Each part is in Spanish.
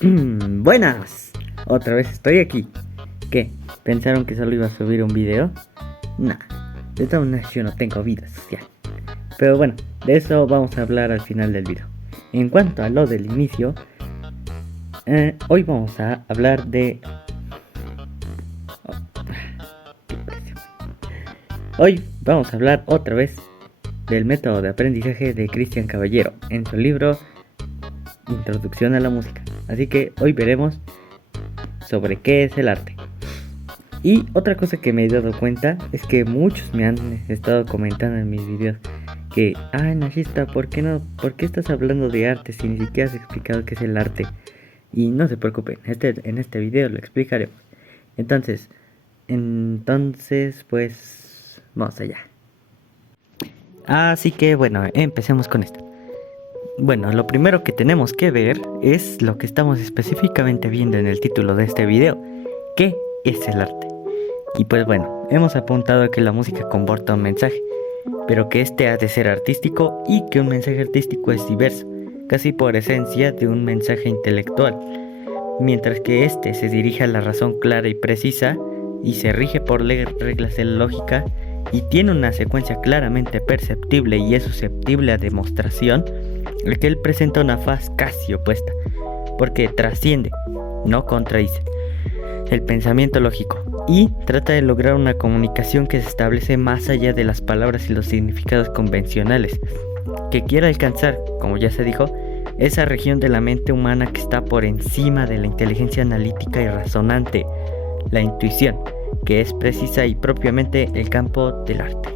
Buenas, otra vez estoy aquí. ¿Qué? ¿Pensaron que solo iba a subir un video? Nah, de todas maneras yo no tengo vida social. Pero bueno, de eso vamos a hablar al final del video. En cuanto a lo del inicio, hoy vamos a hablar de... Hoy vamos a hablar otra vez del método de aprendizaje de Cristian Caballero en su libro Introducción a la música. Así que hoy veremos sobre qué es el arte. Y otra cosa que me he dado cuenta es que muchos me han estado comentando en mis videos que, Nashista, ¿por qué estás hablando de arte si ni siquiera has explicado qué es el arte? Y no se preocupen, en este video lo explicaremos. Entonces, pues, vamos allá. Así que bueno, empecemos con esto. Bueno, lo primero que tenemos que ver es lo que estamos específicamente viendo en el título de este video. ¿Qué es el arte? Y pues bueno, hemos apuntado que la música comporta un mensaje, pero que este ha de ser artístico y que un mensaje artístico es diverso, casi por esencia de un mensaje intelectual, mientras que este se dirige a la razón clara y precisa y se rige por reglas de la lógica y tiene una secuencia claramente perceptible y es susceptible a demostración. El que él presenta una faz casi opuesta, porque trasciende, no contradice, el pensamiento lógico y trata de lograr una comunicación que se establece más allá de las palabras y los significados convencionales, que quiere alcanzar, como ya se dijo, esa región de la mente humana que está por encima de la inteligencia analítica y razonante, la intuición, que es precisa y propiamente el campo del arte.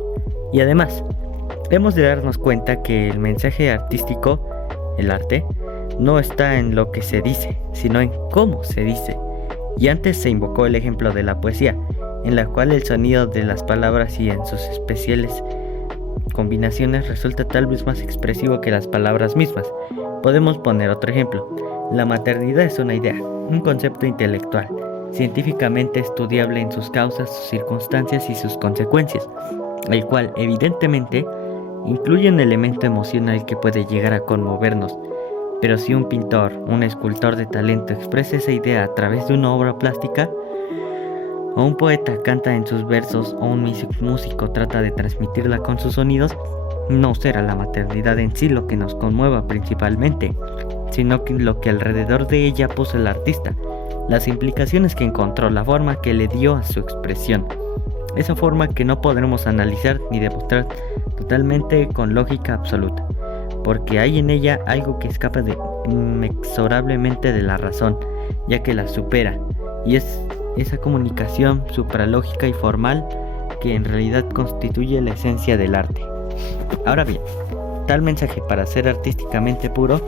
Y además, hemos de darnos cuenta que el mensaje artístico, el arte, no está en lo que se dice, sino en cómo se dice. Y antes se invocó el ejemplo de la poesía, en la cual el sonido de las palabras y en sus especiales combinaciones resulta tal vez más expresivo que las palabras mismas. Podemos poner otro ejemplo. La maternidad es una idea, un concepto intelectual, científicamente estudiable en sus causas, sus circunstancias y sus consecuencias, el cual evidentemente incluye un elemento emocional que puede llegar a conmovernos, pero si un pintor, un escultor de talento expresa esa idea a través de una obra plástica, o un poeta canta en sus versos, o un músico trata de transmitirla con sus sonidos, no será la maternidad en sí lo que nos conmueva principalmente, sino que lo que alrededor de ella puso el artista, las implicaciones que encontró, la forma que le dio a su expresión. Esa forma que no podremos analizar ni demostrar totalmente con lógica absoluta, porque hay en ella algo que escapa inexorablemente de la razón, ya que la supera, y es esa comunicación supralógica y formal que en realidad constituye la esencia del arte. Ahora bien, tal mensaje, para ser artísticamente puro,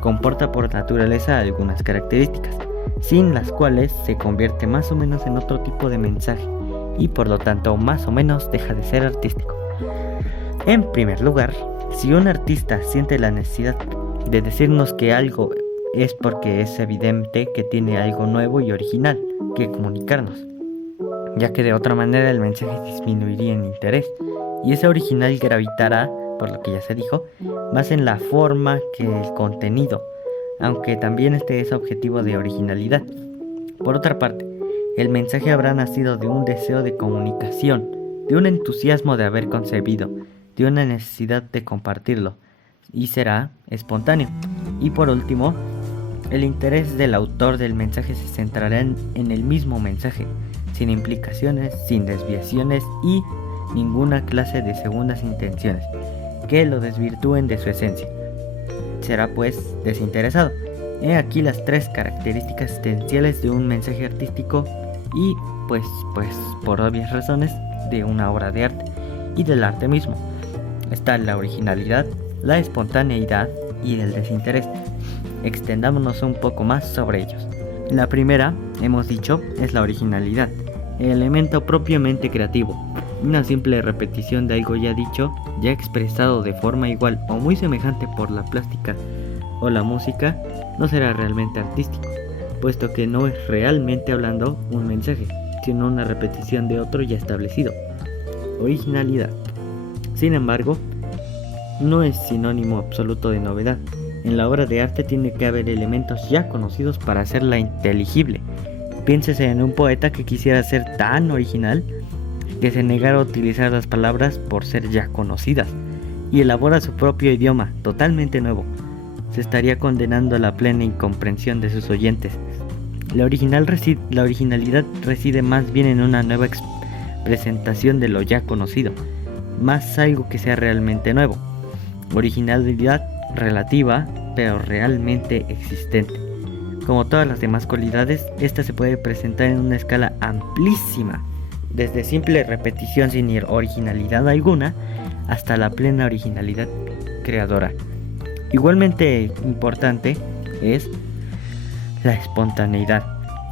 comporta por naturaleza algunas características, sin las cuales se convierte más o menos en otro tipo de mensaje, y por lo tanto más o menos deja de ser artístico. En primer lugar, si un artista siente la necesidad de decirnos que algo es porque es evidente que tiene algo nuevo y original que comunicarnos, ya que de otra manera el mensaje disminuiría en interés y ese original gravitará, por lo que ya se dijo, más en la forma que el contenido, aunque también este es objetivo de originalidad. Por otra parte, el mensaje habrá nacido de un deseo de comunicación, de un entusiasmo de haber concebido, de una necesidad de compartirlo, y será espontáneo. Y por último, el interés del autor del mensaje se centrará en el mismo mensaje, sin implicaciones, sin desviaciones y ninguna clase de segundas intenciones que lo desvirtúen de su esencia. Será pues desinteresado. He aquí las tres características esenciales de un mensaje artístico y pues por obvias razones de una obra de arte y del arte mismo. Está la originalidad, la espontaneidad y el desinterés. Extendámonos un poco más sobre ellos. La primera, hemos dicho, es la originalidad, el elemento propiamente creativo, una simple repetición de algo ya dicho, ya expresado de forma igual o muy semejante por la plástica o la música, no será realmente artístico, puesto que no es realmente hablando un mensaje, sino una repetición de otro ya establecido. Originalidad, sin embargo, no es sinónimo absoluto de novedad, En la obra de arte tiene que haber elementos ya conocidos para hacerla inteligible. Piénsese en un poeta que quisiera ser tan original que se negara a utilizar las palabras por ser ya conocidas y elabora su propio idioma totalmente nuevo. Se estaría condenando a la plena incomprensión de sus oyentes. La originalidad reside más bien en una nueva presentación de lo ya conocido, más algo que sea realmente nuevo. Originalidad relativa, pero realmente existente. Como todas las demás cualidades, esta se puede presentar en una escala amplísima, desde simple repetición sin originalidad alguna hasta la plena originalidad creadora. Igualmente importante es la espontaneidad.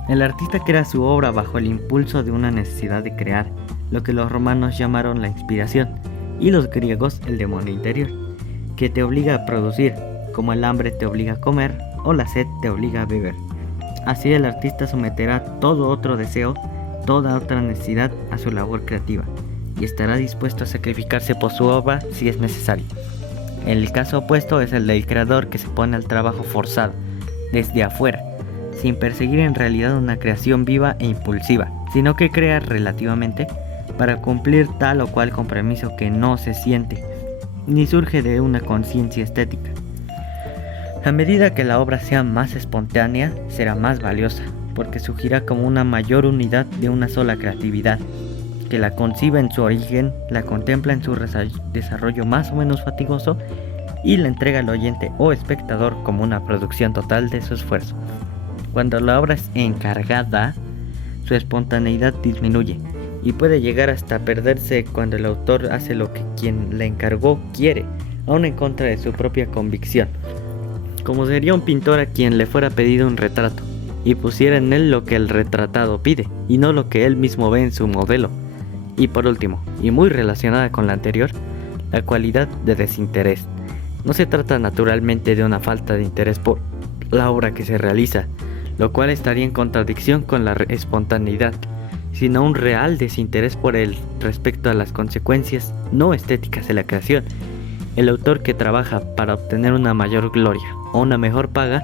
El artista crea su obra bajo el impulso de una necesidad de crear, lo que los romanos llamaron la inspiración y los griegos el demonio interior, que te obliga a producir, como el hambre te obliga a comer o la sed te obliga a beber. Así el artista someterá todo otro deseo, toda otra necesidad a su labor creativa y estará dispuesto a sacrificarse por su obra si es necesario. El caso opuesto es el del creador, que se pone al trabajo forzado, desde afuera, sin perseguir en realidad una creación viva e impulsiva, sino que crea relativamente para cumplir tal o cual compromiso que no se siente, ni surge de una conciencia estética. A medida que la obra sea más espontánea, será más valiosa, porque surgirá como una mayor unidad de una sola creatividad, que la concibe en su origen, la contempla en su desarrollo más o menos fatigoso y la entrega al oyente o espectador como una producción total de su esfuerzo. Cuando la obra es encargada, su espontaneidad disminuye y puede llegar hasta perderse cuando el autor hace lo que quien le encargó quiere, aun en contra de su propia convicción. Como sería un pintor a quien le fuera pedido un retrato y pusiera en él lo que el retratado pide y no lo que él mismo ve en su modelo. Y por último, y muy relacionada con la anterior, la cualidad de desinterés. No se trata naturalmente de una falta de interés por la obra que se realiza, lo cual estaría en contradicción con la espontaneidad, sino un real desinterés por él respecto a las consecuencias no estéticas de la creación. El autor que trabaja para obtener una mayor gloria o una mejor paga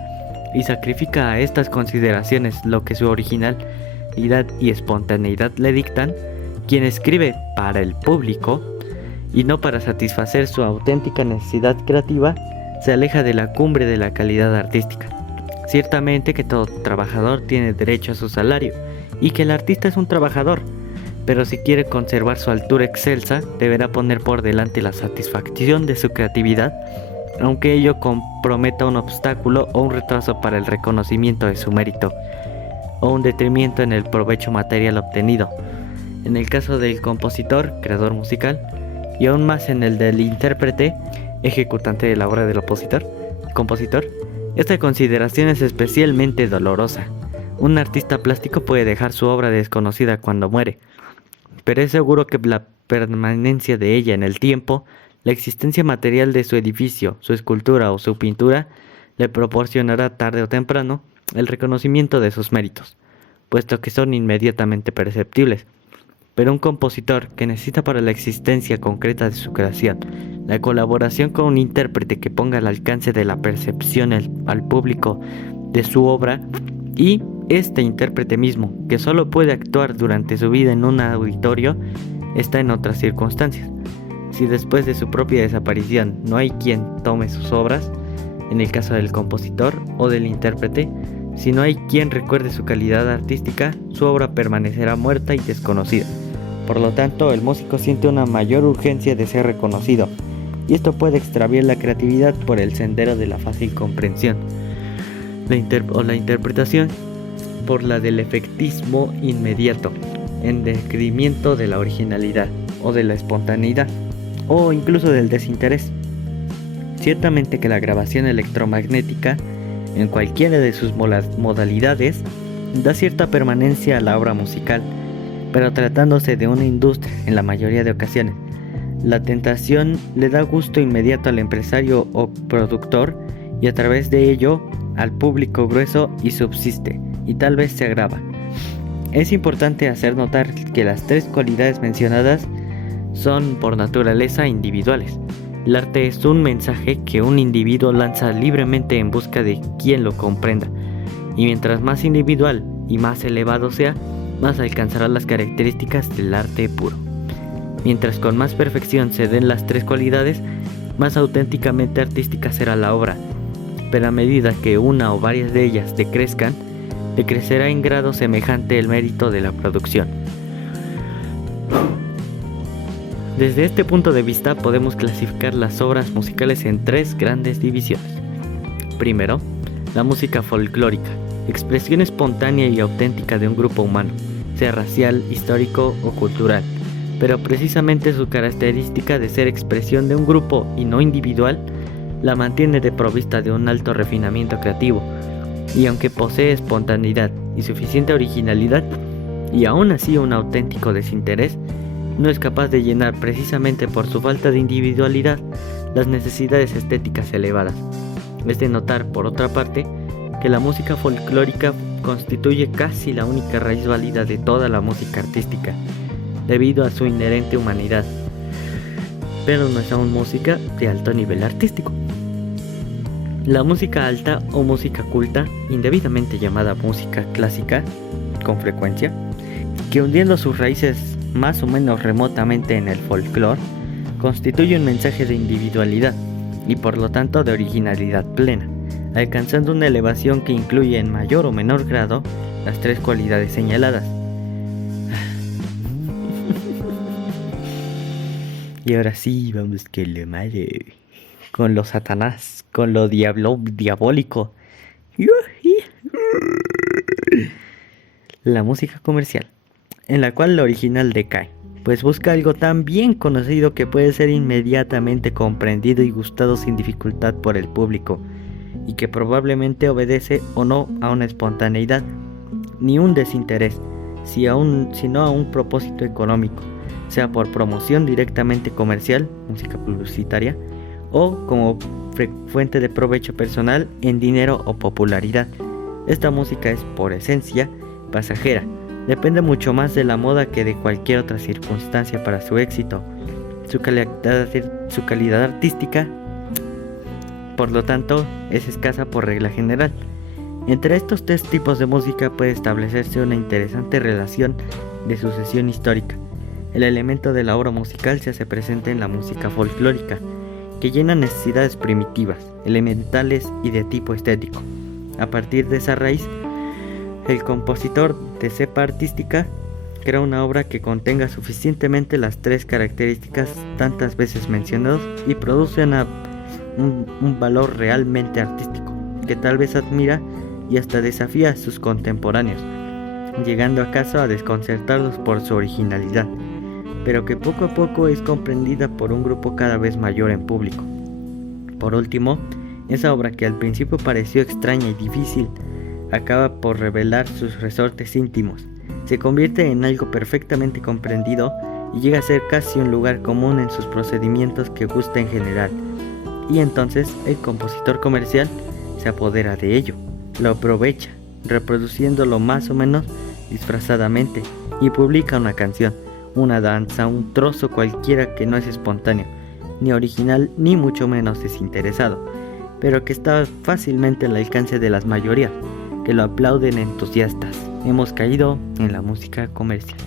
y sacrifica a estas consideraciones lo que su originalidad y espontaneidad le dictan, quien escribe para el público y no para satisfacer su auténtica necesidad creativa, se aleja de la cumbre de la calidad artística. Ciertamente que todo trabajador tiene derecho a su salario y que el artista es un trabajador, pero si quiere conservar su altura excelsa, deberá poner por delante la satisfacción de su creatividad, aunque ello comprometa un obstáculo o un retraso para el reconocimiento de su mérito, o un detrimento en el provecho material obtenido. En el caso del compositor, creador musical, y aún más en el del intérprete, ejecutante de la obra del compositor, esta consideración es especialmente dolorosa. Un artista plástico puede dejar su obra desconocida cuando muere, pero es seguro que la permanencia de ella en el tiempo, la existencia material de su edificio, su escultura o su pintura, le proporcionará tarde o temprano el reconocimiento de sus méritos, puesto que son inmediatamente perceptibles. Pero un compositor que necesita para la existencia concreta de su creación la colaboración con un intérprete que ponga al alcance de la percepción al público de su obra, y este intérprete mismo, que solo puede actuar durante su vida en un auditorio, está en otras circunstancias. Si después de su propia desaparición no hay quien tome sus obras, en el caso del compositor o del intérprete, si no hay quien recuerde su calidad artística, su obra permanecerá muerta y desconocida. Por lo tanto, el músico siente una mayor urgencia de ser reconocido, y esto puede extraviar la creatividad por el sendero de la fácil comprensión, la interpretación por la del efectismo inmediato, en detrimento de la originalidad o de la espontaneidad, o incluso del desinterés. Ciertamente que la grabación electromagnética, en cualquiera de sus modalidades, da cierta permanencia a la obra musical, pero tratándose de una industria en la mayoría de ocasiones, la tentación le da gusto inmediato al empresario o productor y a través de ello al público grueso y subsiste, y tal vez se agrava. Es importante hacer notar que las tres cualidades mencionadas son por naturaleza individuales, El arte es un mensaje que un individuo lanza libremente en busca de quien lo comprenda, y mientras más individual y más elevado sea, más alcanzará las características del arte puro. Mientras con más perfección se den las tres cualidades, más auténticamente artística será la obra, pero a medida que una o varias de ellas decrezcan, decrecerá en grado semejante el mérito de la producción. Desde este punto de vista podemos clasificar las obras musicales en tres grandes divisiones. Primero, la música folclórica, expresión espontánea y auténtica de un grupo humano, sea racial, histórico o cultural, pero precisamente su característica de ser expresión de un grupo y no individual la mantiene desprovista de un alto refinamiento creativo, y aunque posee espontaneidad y suficiente originalidad, y aún así un auténtico desinterés, no es capaz de llenar precisamente por su falta de individualidad las necesidades estéticas elevadas. Es de notar, por otra parte, que la música folclórica constituye casi la única raíz válida de toda la música artística, debido a su inherente humanidad, pero no es aún música de alto nivel artístico. La música alta o música culta, indebidamente llamada música clásica, con frecuencia, que hundiendo sus raíces más o menos remotamente en el folclore, constituye un mensaje de individualidad y por lo tanto de originalidad plena, alcanzando una elevación que incluye en mayor o menor grado las tres cualidades señaladas. Y ahora sí, vamos con lo malo, con lo satanás, con lo diabólico. La música comercial, en la cual la original decae, pues busca algo tan bien conocido que puede ser inmediatamente comprendido y gustado sin dificultad por el público, y que probablemente obedece o no a una espontaneidad, ni un desinterés, sino a un propósito económico, sea por promoción directamente comercial, música publicitaria, o como fuente de provecho personal en dinero o popularidad. Esta música es, por esencia, pasajera. Depende mucho más de la moda que de cualquier otra circunstancia para su éxito. Su calidad artística, por lo tanto, es escasa por regla general. Entre estos tres tipos de música puede establecerse una interesante relación de sucesión histórica. El elemento de la obra musical se hace presente en la música folclórica, que llena necesidades primitivas, elementales y de tipo estético. A partir de esa raíz, el compositor de cepa artística crea una obra que contenga suficientemente las tres características tantas veces mencionadas y produce un valor realmente artístico, que tal vez admira y hasta desafía a sus contemporáneos, llegando acaso a desconcertarlos por su originalidad, pero que poco a poco es comprendida por un grupo cada vez mayor en público. Por último, esa obra que al principio pareció extraña y difícil, acaba por revelar sus resortes íntimos, se convierte en algo perfectamente comprendido y llega a ser casi un lugar común en sus procedimientos que gusta en general, y entonces el compositor comercial se apodera de ello, lo aprovecha, reproduciéndolo más o menos disfrazadamente, y publica una canción, una danza, un trozo cualquiera que no es espontáneo, ni original ni mucho menos desinteresado, pero que está fácilmente al alcance de las mayorías, que lo aplauden entusiastas. Hemos caído en la música comercial,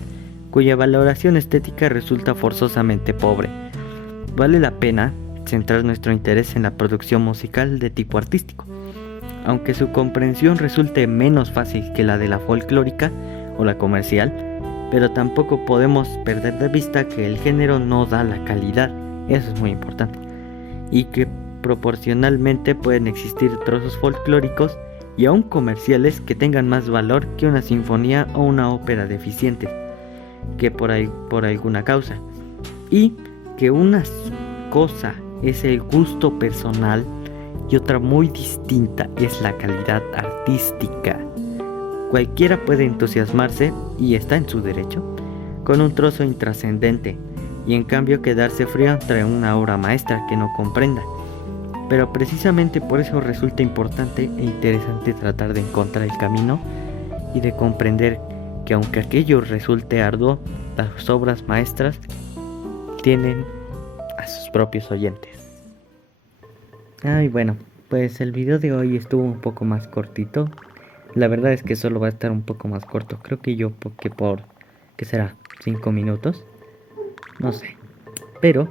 cuya valoración estética resulta forzosamente pobre. Vale la pena centrar nuestro interés en la producción musical de tipo artístico, aunque su comprensión resulte menos fácil que la de la folclórica o la comercial, pero tampoco podemos perder de vista que el género no da la calidad, eso es muy importante, y que proporcionalmente pueden existir trozos folclóricos y aún comerciales que tengan más valor que una sinfonía o una ópera deficiente, que por alguna causa, y que una cosa es el gusto personal y otra muy distinta es la calidad artística. Cualquiera puede entusiasmarse, y está en su derecho, con un trozo intrascendente, y en cambio quedarse frío ante una obra maestra que no comprenda. Pero precisamente por eso resulta importante e interesante tratar de encontrar el camino y de comprender que aunque aquello resulte arduo, las obras maestras tienen a sus propios oyentes. Ay, bueno, pues el video de hoy estuvo un poco más cortito. La verdad es que solo va a estar un poco más corto. Creo que yo porque por, ¿qué será? 5 minutos. No sé. Pero,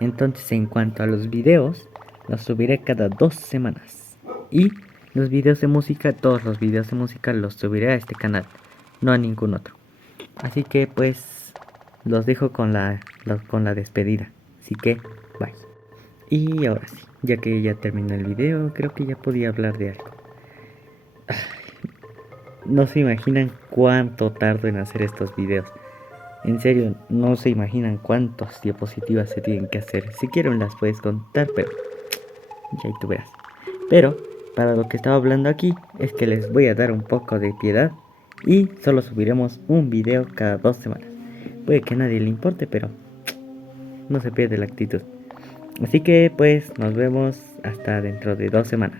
entonces en cuanto a los videos, los subiré cada 2 semanas. Y los videos de música, todos los videos de música los subiré a este canal, no a ningún otro. Así que pues los dejo con la despedida. Así que, bye. Y ahora sí, ya que ya terminó el video, creo que ya podía hablar de algo. No se imaginan cuánto tardo en hacer estos videos. En serio, no se imaginan cuántas diapositivas se tienen que hacer. Si quieren las puedes contar, pero ya ahí tú verás. Pero, para lo que estaba hablando aquí, es que les voy a dar un poco de piedad y solo subiremos un video cada 2 semanas. Puede que a nadie le importe, pero no se pierde la actitud. Así que pues nos vemos hasta dentro de 2 semanas.